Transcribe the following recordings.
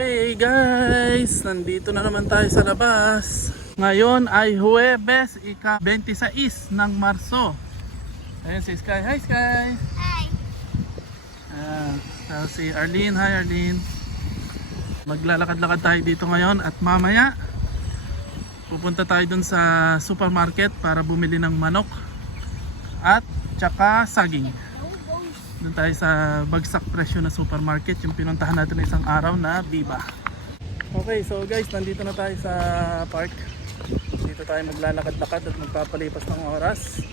Okay guys, nandito na naman tayo sa labas. Ngayon ay Huwebes, ika-26 ng Marso. Ayan si Sky. Hi Sky! Hi! Si Arlene. Hi Arlene. Maglalakad-lakad tayo dito ngayon at mamaya pupunta tayo dun sa supermarket para bumili ng manok at tsaka saging. Doon tayo sa bagsak presyo na supermarket, yung pinuntahan natin isang araw na Viva. Okay, so guys, nandito na tayo sa park. Dito tayo maglalakad-lakad at magpapalipas ng oras.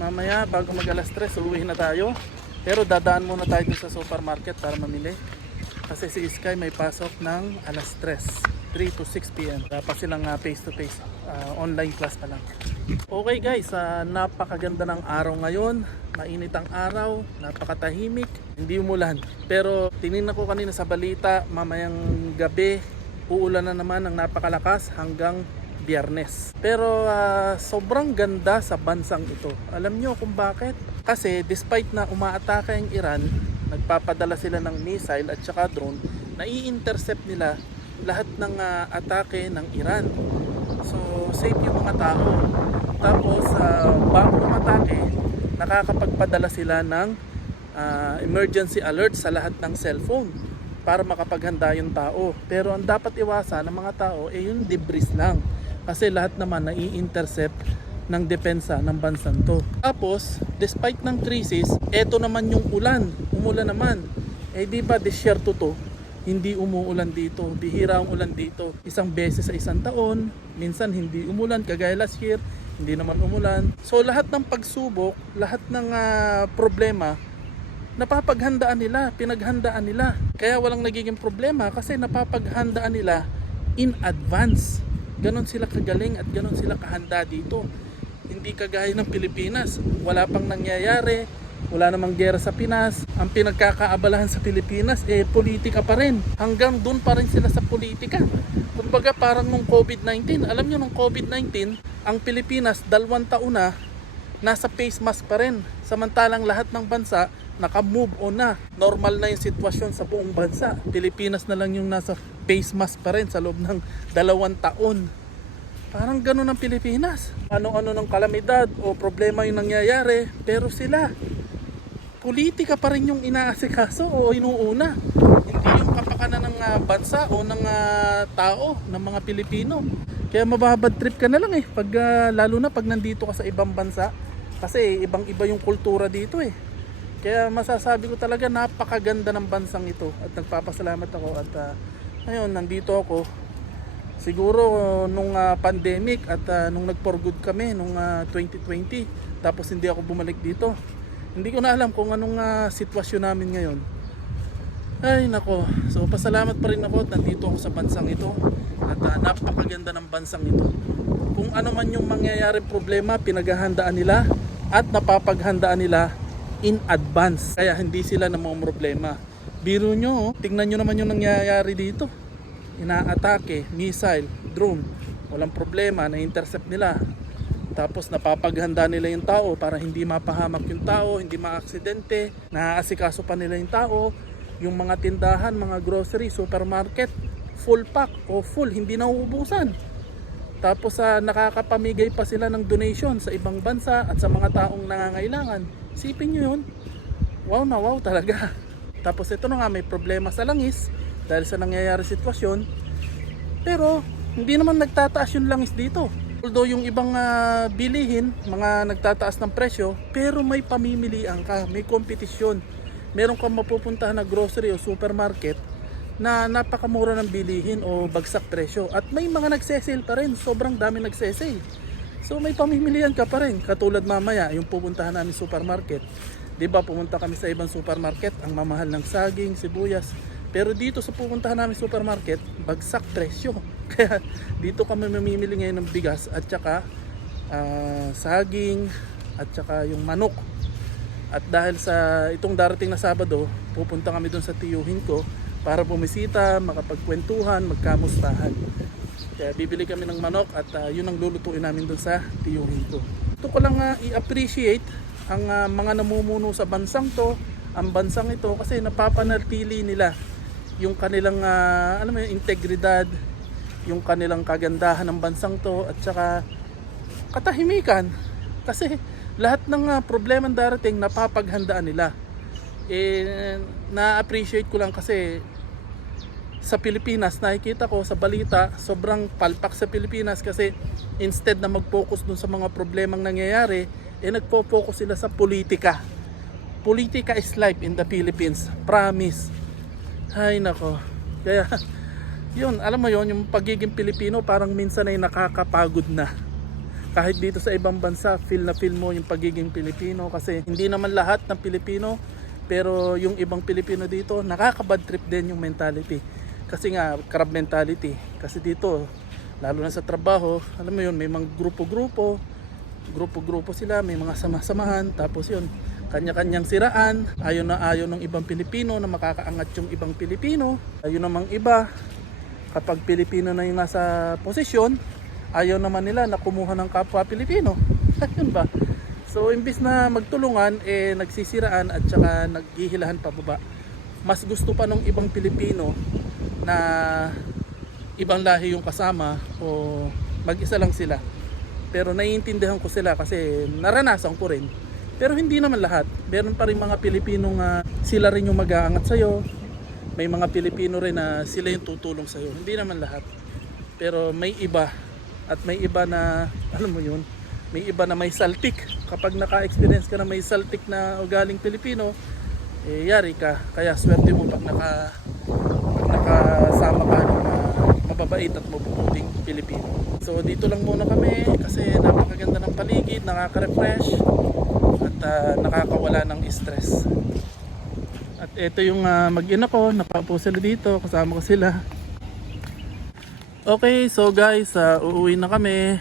Mamaya, bago mag alas 3, uuwi na tayo. Pero dadaan muna tayo dun sa supermarket para mamili. Kasi si Sky may pasok ng alas 3 to 6 p.m. Dapat silang face to face, online class pa lang. Okay guys, napakaganda ng araw ngayon. Mainit ang araw, napakatahimik, hindi umulan. Pero tinignan ko kanina sa balita, mamayang gabi uulan na naman ng napakalakas hanggang Biyernes. Pero sobrang ganda sa bansang ito. Alam nyo kung bakit? Kasi despite na umaatake ang Iran, nagpapadala sila ng missile at saka drone, nai-intercept nila lahat ng atake ng Iran. So safe yung mga tao. Tapos bago umatake, nakakapagpadala sila ng emergency alert sa lahat ng cellphone para makapaghanda yung tao. Pero ang dapat iwasan ng mga tao ay yung debris lang. Kasi lahat naman nai-intercept ng depensa ng bansang to. Tapos, despite ng krisis, eto naman yung ulan. Umulan naman. Eh di ba disyerto to? Hindi umuulan dito. Bihira ang ulan dito. Isang beses sa isang taon. Minsan hindi umulan kagaya last year. Hindi naman umulan. So lahat ng pagsubok, lahat ng problema, napapaghandaan nila, pinaghandaan nila. Kaya walang nagiging problema kasi napapaghandaan nila in advance. Ganon sila kagaling at ganon sila kahanda dito. Hindi kagaya ng Pilipinas. Wala pang nangyayari. Wala namang gera sa Pinas. Ang pinagkakaabalahan sa Pilipinas politika pa rin. Hanggang doon pa rin sila sa politika. Kumbaga parang nung COVID-19. Alam nyo nung COVID-19, ang Pilipinas 2 taon na nasa face mask pa rin. Samantalang lahat ng bansa naka-move on na. Normal na yung sitwasyon sa buong bansa. Pilipinas na lang yung nasa face mask pa rin sa loob ng 2 taon. Parang ganun ang Pilipinas. Ano-ano ng kalamidad o problema yung nangyayari. Pero sila, politika pa rin yung inaasikaso o inuuna. Hindi yung kapakanan ng bansa o ng tao, ng mga Pilipino. Kaya mababad trip ka na lang pag, lalo na pag nandito ka sa ibang bansa. Kasi ibang-iba yung kultura dito Kaya masasabi ko talaga napakaganda ng bansang ito. At nagpapasalamat ako at ngayon nandito ako. Siguro nung pandemic at nung nag-for good kami nung 2020. Tapos hindi ako bumalik dito. Hindi ko na alam kung anong sitwasyon namin ngayon. Ay nako, so pasalamat pa rin ako at nandito ako sa bansang ito. At napakaganda ng bansang ito. Kung ano man yung mangyayaring problema, pinaghahandaan nila at napapaghandaan nila in advance. Kaya hindi sila namomroblema. Biro nyo, tingnan nyo naman yung nangyayari dito. Inaatake, missile, drone. Walang problema, na-intercept nila. Tapos napapaghanda nila yung tao para hindi mapahamak yung tao, hindi maaksidente. Naaasikaso pa nila yung tao. Yung mga tindahan, mga grocery, supermarket, full pack o full, hindi nauubusan. Tapos nakakapamigay pa sila ng donation sa ibang bansa at sa mga taong nangangailangan. Isipin nyo yun. Wow na wow talaga. Tapos ito na nga, may problema sa langis dahil sa nangyayari sitwasyon. Pero hindi naman nagtataas yung langis dito. Although yung ibang bilihin, mga nagtataas ng presyo, pero may pamimilian ka, may kompetisyon. Meron kang mapupuntahan na grocery o supermarket na napakamura ng bilihin o bagsak presyo. At may mga nagsesale pa rin, sobrang dami nagsesale. So may pamimilian ka pa rin. Katulad mamaya, yung pupuntahan namin supermarket. Diba pumunta kami sa ibang supermarket, ang mamahal ng saging, sibuyas. Pero dito sa pupuntahan namin supermarket, bagsak presyo. Kaya dito kami mamimili ngayon ng bigas at saka saging at saka yung manok. At dahil sa itong darating na Sabado, pupunta kami doon sa tiyuhin ko para bumisita, makapagkwentuhan, magkamustahan. Kaya bibili kami ng manok at yun ang lulutuin namin doon sa tiyuhin ko. Ito ko lang i-appreciate ang mga namumuno sa bansang to, ang bansang ito kasi napapanatili nila yung kanilang alam mo yung integridad, yung kanilang kagandahan ng bansang to, at saka katahimikan. Kasi lahat ng problema darating napapaghandaan nila. Na-appreciate ko lang kasi sa Pilipinas, nakikita ko sa balita, sobrang palpak sa Pilipinas kasi instead na mag-focus dun sa mga problemang nangyayari, nagpo-focus sila sa politika. Politika is life in the Philippines. Promise. Ay nako. Kaya, yun, alam mo yun, yung pagiging Pilipino parang minsan ay nakakapagod na. Kahit dito sa ibang bansa, feel mo yung pagiging Pilipino kasi hindi naman lahat ng Pilipino, pero yung ibang Pilipino dito, nakaka-bad trip din yung mentality. Kasi nga, crab mentality. Kasi dito, lalo na sa trabaho, alam mo yun, may mga grupo-grupo sila, may mga sama-samahan, tapos yun, kanya-kanyang siraan, ayaw ng ibang Pilipino na makakaangat yung ibang Pilipino. Ayun namang iba, kapag Pilipino na yung nasa posisyon, ayaw naman nila na kumuha ng kapwa Pilipino. Ayun ba? So, imbis na magtulungan, nagsisiraan at saka naghihilahan pababa. Mas gusto pa ng ibang Pilipino na ibang lahi yung kasama o mag-isa lang sila. Pero naiintindihan ko sila kasi naranasan ko rin. Pero hindi naman lahat. Meron pa rin mga Pilipinong sila rin yung mag-aangat sa'yo. May mga Pilipino rin na sila yung tutulong sa'yo. Hindi naman lahat. Pero may iba. At may iba na, alam mo yun, may iba na may saltik. Kapag naka-experience ka na may saltik na ugaling Pilipino, yari ka. Kaya swerte mo pag nakasama ka ng mababait at mabubuting Pilipino. So dito lang muna kami kasi napakaganda ng paligid, nakaka-refresh at nakakawala ng stress. At ito yung mag-ina ko, napapo sila dito, kasama ko sila. Okay, so guys, uuwi na kami.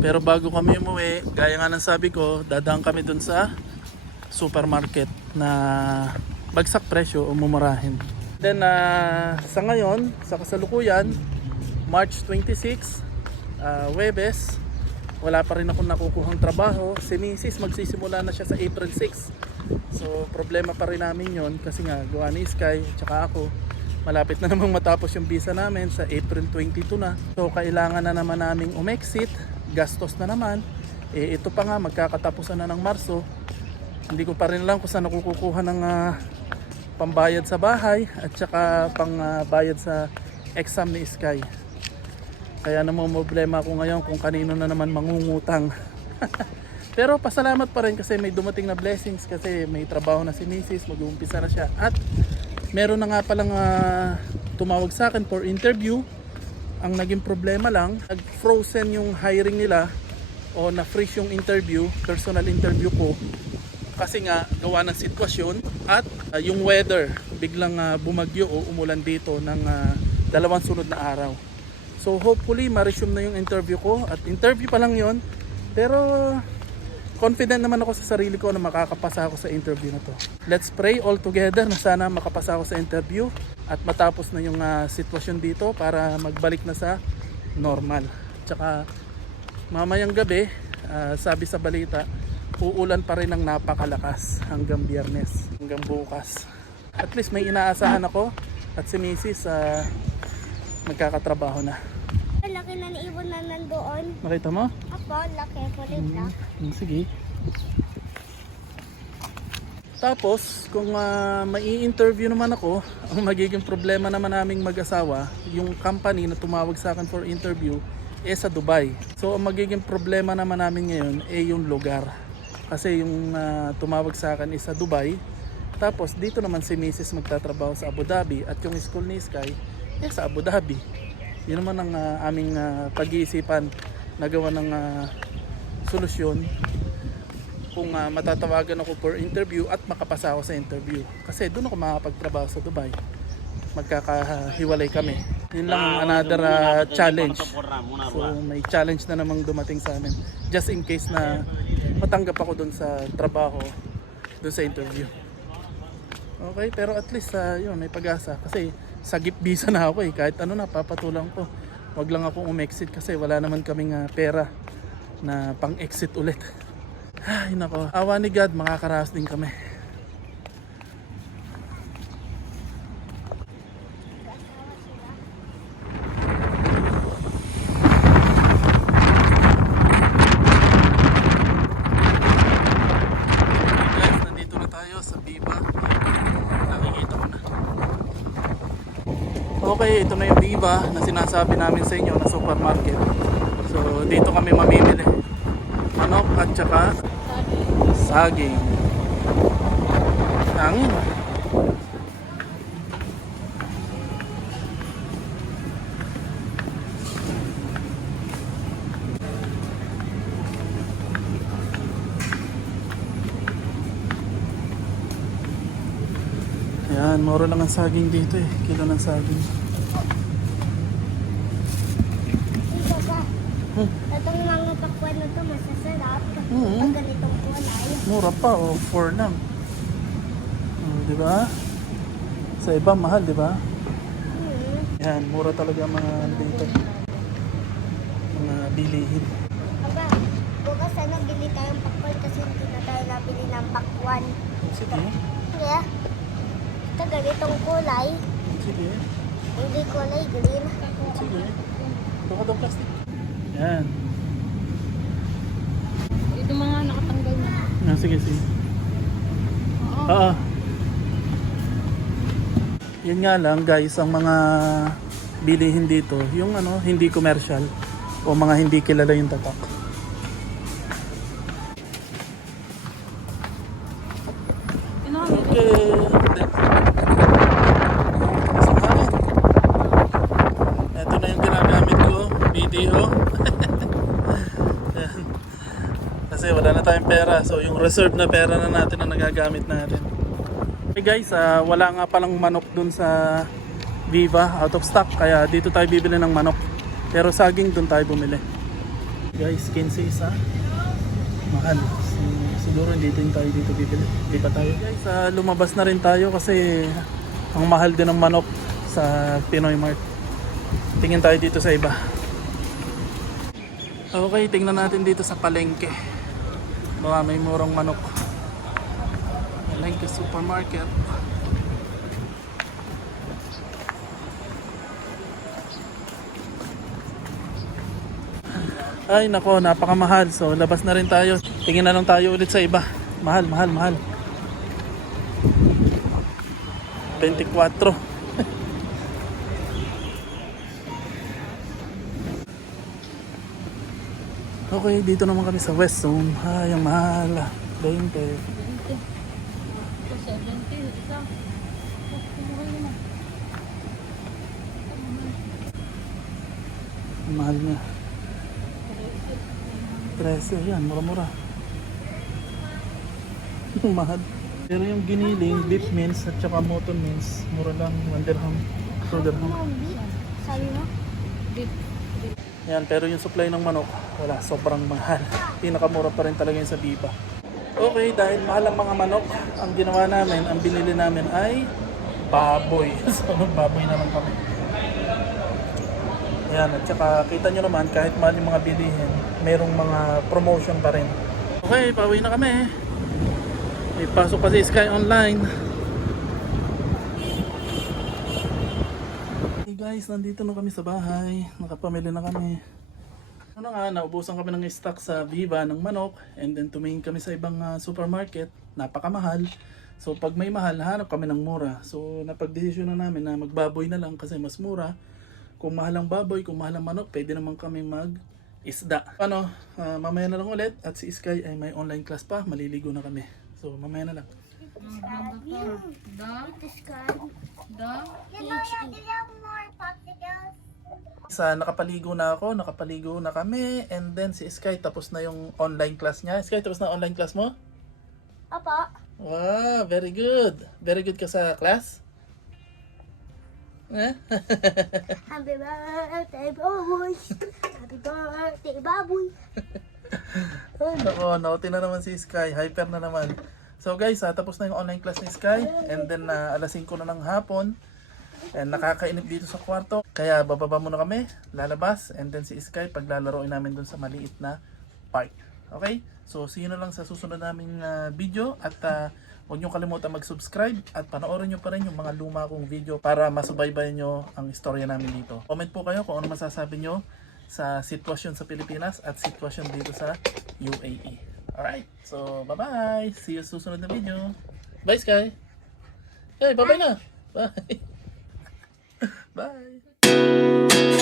Pero bago kami umuwi, gaya nga ng sabi ko, dadaan kami dun sa supermarket na bagsak presyo o mumurahin. Then sa ngayon, sa kasalukuyan, March 26, Webes, wala pa rin ako nakukuhang trabaho. Si Mrs. magsisimula na siya sa April 6. So problema pa rin namin yon kasi nga gawa ni Sky at saka ako, malapit na namang matapos yung visa namin sa April 22 na. So kailangan na naman naming umexit, gastos na naman. Ito pa nga, magkakatapusan na ng Marso. Hindi ko pa rin lang kung saan nakukuha ng pambayad sa bahay at saka pangbayad sa exam ni Sky. Kaya problema ako ngayon kung kanino na naman mangungutang. Pero pasalamat pa rin kasi may dumating na blessings kasi may trabaho na si Mrs. Mag-uumpisa na siya. At meron na nga palang tumawag sa akin for interview. Ang naging problema lang, nag-frozen yung hiring nila o na-freeze yung interview, personal interview ko. Kasi nga gawa ng sitwasyon at yung weather, biglang bumagyo o umulan dito ng 2 sunod na araw. So hopefully ma-resume na yung interview ko at interview pa lang yon. Pero confident naman ako sa sarili ko na makakapasa ako sa interview na to. Let's pray all together na sana makapasa ako sa interview at matapos na yung sitwasyon dito para magbalik na sa normal. Tsaka mamayang gabi, sabi sa balita, uulan pa rin ng napakalakas hanggang Biyernes, hanggang bukas. At least may inaasahan ako at si Mrs. magkakatrabaho na. Laki na naibon na nandoon. Nakita mo? Apo, laki. Kulit lang. Sige. Tapos, kung mai-interview naman ako, ang magiging problema naman naming mag-asawa, yung company na tumawag sa akin for interview, sa Dubai. So, ang magiging problema naman namin ngayon, yung lugar. Kasi yung tumawag sa akin sa Dubai, tapos dito naman si Mrs. magtatrabaho sa Abu Dhabi at yung school ni Sky, sa Abu Dhabi. Yun naman ang aming pag-iisipan na gawa ng solusyon kung matatawagan ako for interview at makapasa ako sa interview. Kasi doon ako makapagtrabaho sa Dubai. Magkakahiwalay kami. Yun lang another challenge. So may challenge na namang dumating sa amin. Just in case na matanggap ako doon sa trabaho, doon sa interview. Okay, pero at least yun, may pag-asa. Kasi sagip visa na ako kahit ano na papatulang ko. Wag lang akong umexit kasi wala naman kaming pera na pang-exit ulit. Ay nako, awa ni God, makakaraos din kami. Okay, ito na yung Viva na sinasabi namin sa inyo na supermarket. So dito kami mamimili. Manok at saka saging. Hangin. Ayan, mura lang ang saging dito eh. Kilo ng saging. Ito ba? Itong mga pakwan na ito masasarap. Pag ganitong kulay. Mura pa o 4 lang. Di ba? Sa iba mahal, di ba? Yan, mura talaga ang mga dito. Mga bilihin. Aba, bukas ano, bili tayong pakwan kasi hindi na tayo nabili ng pakwan. Sige. Yeah. Ito ganitong kulay. Sige. Hindi kulay green. Sige. Baka daw plastic. Yan. Ito mga nakatanggal na. Sige, sige. Oo. Yan nga lang guys, ang mga bilihin dito, yung ano, hindi commercial o mga hindi kilala yung tatak. Okay. Ito na yung ginagamit ko, video. Yan. Kasi wala na tayong pera, so yung reserve na pera na natin ang nagagamit natin. Okay guys, wala nga palang manok dun sa Viva, out of stock, kaya dito tayo bibili ng manok. Pero saging dun tayo bumili. Guys, 15 isa. Mahal. Siguro dito yung tayo dito bibili. Di pa tayo guys, lumabas na rin tayo kasi ang mahal din ng manok sa Pinoy Mart. Tingin tayo dito sa iba. Okay, tingnan natin dito sa palengke. Baka may murang manok. Palengke supermarket. Ay nako, napakamahal. So labas na rin tayo. Tingin na lang tayo ulit sa iba. Mahal, mahal, mahal. 24. Okay, dito naman kami sa West Zone. Ay, ang mahal. 20. 70. Isa. Ang mahal niya. 13 yan, mura-mura. Mahal. Pero yung giniling, beef mince at saka mutton mince, mura lang, 1 dirham, 2 dirham. Sabi mo? Yan, pero yung supply ng manok, wala, sobrang mahal. Pinakamura pa rin talaga yung sa Viva. Okay, dahil mahal ang mga manok, ang ginawa namin, ang binili namin ay baboy. So, baboy na lang kami. Yan, at saka kita nyo naman, kahit mahal yung mga bilihin, merong mga promotion pa rin. Okay, pauwi na kami. May pasok pa si Sky Online. Hey guys, nandito na kami sa bahay. Nakapamili na kami. Ano nga, naubusan kami ng stock sa Viva ng manok. And then tumingin kami sa ibang supermarket. Napakamahal. So pag may mahal, hanap kami ng mura. So napagdesisyon na namin na magbaboy na lang kasi mas mura. Kung mahal ang baboy, kung mahal ang manok, pwede naman kami mag-isda. Ano, mamaya na lang ulit. At si Sky ay may online class pa. Maliligo na kami. So mamaya na lang. Nakapaligo na ako, nakapaligo na kami. And then si Sky tapos na yung online class niya. Sky, tapos na online class mo? Opo. Wow, very good. Very good ka sa class? Happy birthday, baboy. Happy birthday, baboy. Ay, nako, nauti na naman si Sky. Hyper na naman. So guys, tapos na yung online class ni Sky. And then alas 5 na ng hapon. And nakakainip dito sa kwarto. Kaya bababa muna kami, lalabas. And then si Sky, paglalaroin namin dun sa maliit na park. Okay? So see you na lang sa susunod naming video. At huwag nyo kalimutan mag-subscribe at panoorin nyo pa rin yung mga luma kong video para masubaybayan nyo ang istorya namin dito. Comment po kayo kung ano masasabi nyo sa sitwasyon sa Pilipinas at sitwasyon dito sa UAE. Alright, so bye-bye! See you sa susunod na video. Bye, Sky! Hey, bye-bye na! Bye! Bye!